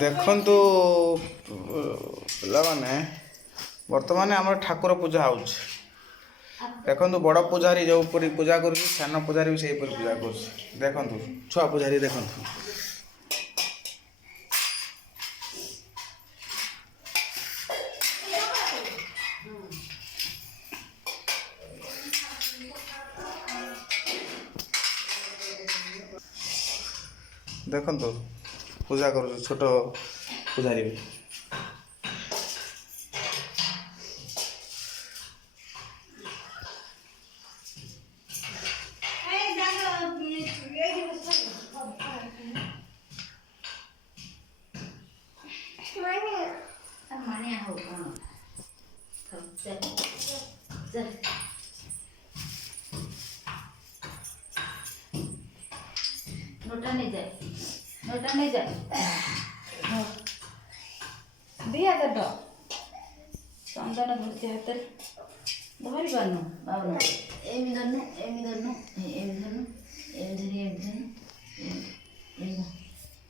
ଦେଖନ୍ତୁ ପିଲାମାନେ ବର୍ତ୍ତମାନ ଆମର ଠାକୁର ପୂଜା ହେଉଛି। ଦେଖନ୍ତୁ ବଡ଼ ପୂଜାରୀ ଯେଉଁପରି ପୂଜା କରୁଛି ସାନ ପୂଜାରୀ ବି ସେହିପରି ପୂଜା କରୁଛି। ଦେଖନ୍ତୁ ଛୁଆ ପୂଜାରୀ ଦେଖନ୍ତୁ। ଦେଖନ୍ତୁ ପୂଜା କରୁଛୁ ଛୋଟ ପୂଜାରୀ ବି। नोटा नहीं जाए दिया तो चंदन धरती हाथ धरी पारनु बाबू एम धरनु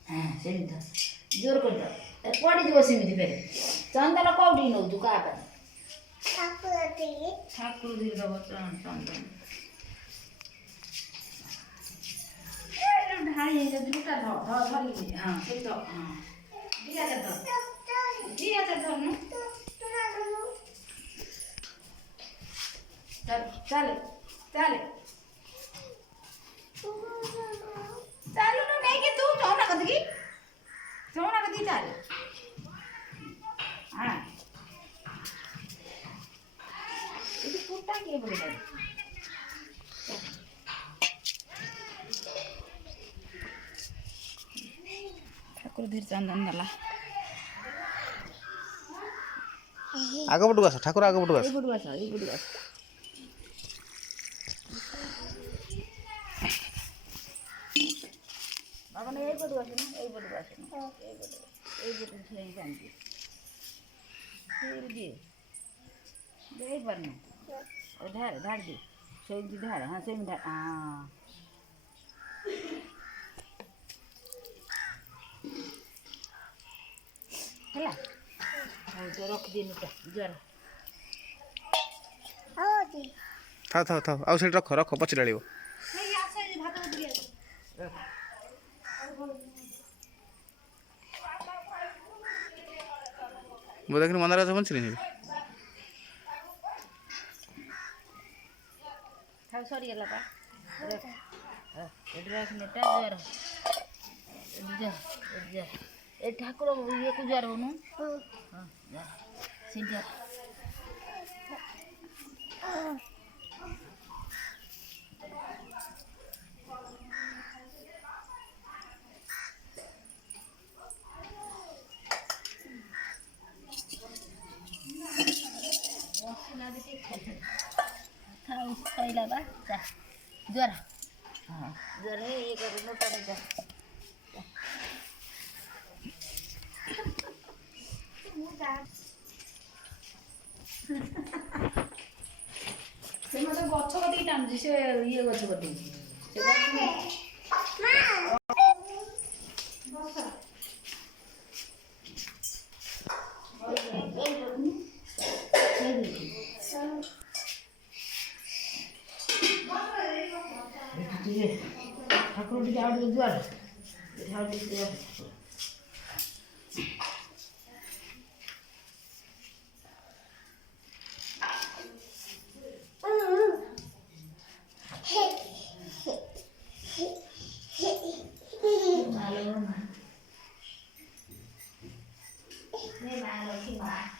हाँ सेमती धर जोर कर दो पड़ी जीव सेमती फेर चंदन कौटी नौ तू क्या ठाकुर धीरे दब चंदन ढाई झूठा धर हाँ से तो हाँ दिया धरनु चल चल चालू ना नहीं कि तू चौना कदी चल हाँ ये फुटा के बोले ठाकुर धीर चंदन वाला आग पटू आस ठाकुर आग पटू आस बाबा ने यही पटू आस फिर दिए दे पारनु धार दे सेमती धार हाँ सेमती धार हाँ ହେଲା ହଉ ତ ରଖିଦିଏ ନୋଟା ଜର ଥାଉ ଆଉ ସେଠି ରଖ ପଛରେ ଢାଳିବ। ମୁଁ ଦେଖିନି ମନ୍ଦାର ଗଛ ବଞ୍ଚିନି ଥାଉ ସରିଗଲା ପା ଏଠି ରଖ ନୋଟା ଜର ए ठाकुर ये को जार होनु हां जा सिंजा मसला दे था उस खाइला बा जा जरा हां जरा ये कर नोटा दे जा से मत गछ कति टाणुची से ये गछ कति से ठाकुर टी आउट जुआर Ini malu sih, Mbak.